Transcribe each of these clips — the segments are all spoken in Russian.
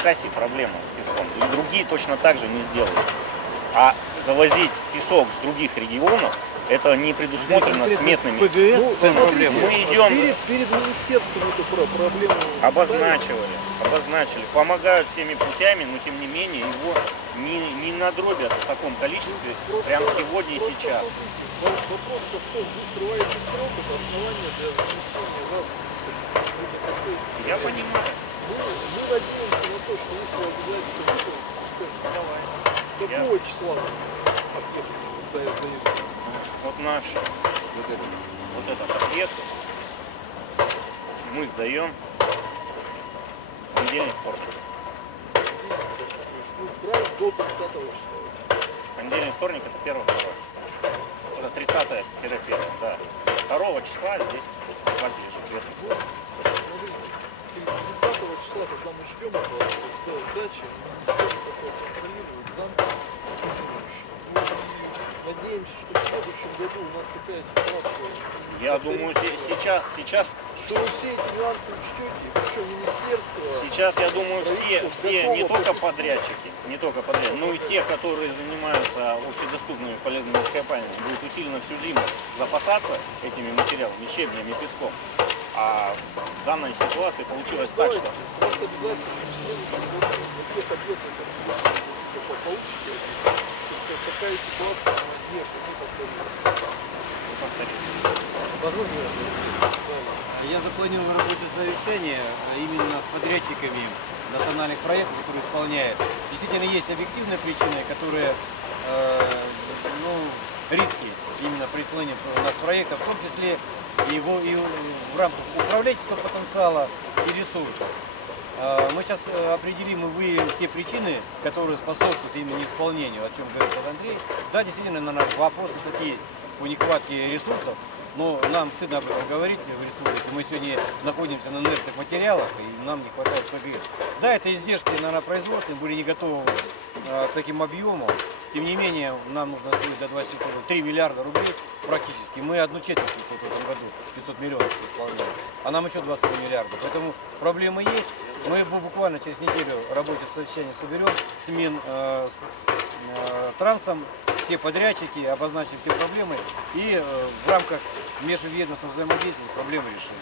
Хакасии проблема с песком. И другие точно так же не сделают. А завозить песок с других регионов, это не предусмотрено сметными. Ну, смотрите, Мы идем, перед министерством эту проблему обозначили, помогают всеми путями, но тем не менее его не надробят в таком количестве прямо сегодня и сейчас. Вопрос в том, вы срываете срок, это основание для внесения вас в Я понимаю. Мы надеемся на то, что если обязательства выполнить, какого числа ответ сдается? Вот наш вот этот ответ мы сдаем в понедельник, вторник. До 30 числа. Понедельник, вторник это 1-2. Это 30-1, да. 2 числа здесь асфальт лежит верхний. Смотрите, 30 числа, когда мы ждем от вас сдачи, министерство контролирует замки. Надеемся, что в следующем году у нас такая ситуация. Я думаю, сейчас что вы все эти нюансы учтете, причем министерство. Сейчас, я думаю, все не только подрядчики, но и те, которые занимаются общедоступными полезными ископаемыми, будут усиленно всю зиму запасаться этими материалами, щебнем и песком. А в данной ситуации получилось так, что... С вас обязательно, что в следующем году на тех объектах, которые получите, такая ситуация не Я запланировал рабочее совещание именно с подрядчиками национальных проектов, которые исполняют. Действительно есть объективные причины, которые риски именно при исполнении у нас проекта, в том числе и в рамках управленческого потенциала и ресурсов. Мы сейчас определим и выявим те причины, которые способствуют именно исполнению, о чем говорит Андрей. Да, действительно, наверное, вопросы тут есть по нехватке ресурсов, но нам стыдно об этом говорить в республике. Мы сегодня находимся на инертных материалах, и нам не хватает ПГС. Да, это издержки, наверное, производственные, были не готовы к таким объемам. Тем не менее, нам нужно строить до 3 миллиарда рублей практически. Мы одну четверть в этом году, 500 миллионов исполняем, а нам еще 23 миллиарда. Поэтому проблемы есть. Мы буквально через неделю рабочее совещание соберем с Минтрансом, все подрядчики, обозначим те проблемы и в рамках межведомственного взаимодействия проблемы решим.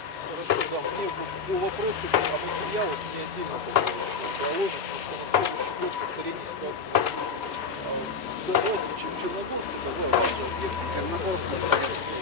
Хорошо, да, мне по вопросу о материалах не отдельно положено, потому что на следующий год повторение ситуации. Давайте Черногорск, давай, ваши объекты.